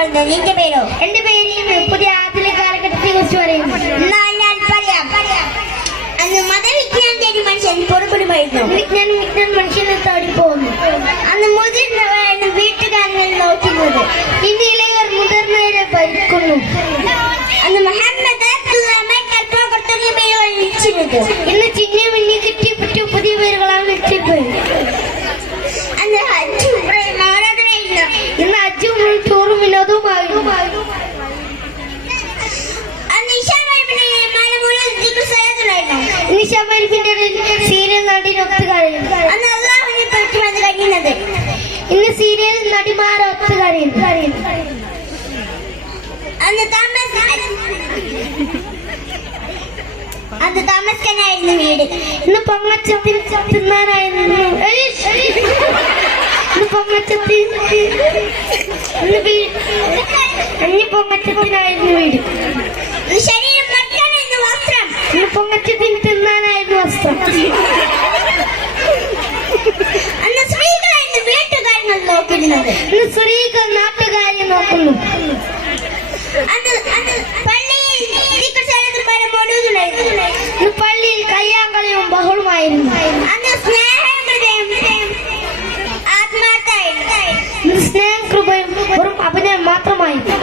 പറഞ്ഞു. നിന്റെ പേരോ? എന്റെ പേര് പുതിയ ആധുനിക കാലഘട്ടത്തെ കുറിച്ച് പറയും. ഞാൻ പറയാം. അന്ന് മതവിജ്ഞാന മനുഷ്യൻ പുറപ്പെടുമായിരുന്നു. വിജ്ഞാനം മനുഷ്യനെ തേടി പോകുന്നു. അന്ന് മുതിർന്നവരാണ് വീട്ടുകാരനെ നോക്കുന്നത്. ഇന്ന് ഇളയവർ മുതിർന്നവരെ ഭരിക്കുന്നു. അന്ന് മുഹമ്മദ് തുടങ്ങിയ പേരുകൾ വിളിച്ചിരുന്നത്. ഇന്ന് ചിഹ്നം മിന്നി കിട്ടി പുതിയ പേരുകളാണ് വിളിച്ചിപ്പോയി. അന്ന് ഹജ്ജും ഉംറയും ആരാധനയായിരുന്നു. ഇന്ന് ഹജ്ജും ചോറും വിനോദവുമായിരുന്നു. അന്ന് ഇശാമരിപ്പിന്റെ മല മുഴുവൻ ദിക്റുസലാത്തുണ്ടായിരുന്നു. ഇശാമരിപ്പിന്റെ സീരിയൽ നടിനൊത്ത് കഴിയും. അന്ന് അള്ളാഹുവിനെ പറ്റി വന്ന് കഴിയുന്നത്. ഇന്ന് സീരിയൽ നടിമാരൊത്ത് കഴിയും. അന്ന് താമസിക്കാനായിരുന്നു വീട്. ഇന്ന് പൊങ്ങച്ചത്തിൽ തിന്നാനായിരുന്നു. ഇന്ന് പൊങ്ങച്ചത്തിനായിരുന്നു വീട്. ശരീരം മറക്കാനായിരുന്നു വസ്ത്രം. ഇന്ന് പൊങ്ങച്ചത്തിൽ തിന്നാനായിരുന്നു വസ്ത്രം. അന്ന് സ്ത്രീകളായിരുന്നു വീട്ടുകാര്യങ്ങൾ നോക്കുന്നത്. ഇന്ന് സ്ത്രീകൾ നാട്ടുകാരെ നോക്കുന്നു. ഇന്ന് പള്ളിയിൽ കയ്യാങ്കളിയും ബഹളുമായിരുന്നു. അന്ന് ആത്മാർത്ഥമായിരുന്നു. ഇന്ന് സ്നേഹം കൃപയും വെറും അഭിനയം മാത്രമായിരുന്നു.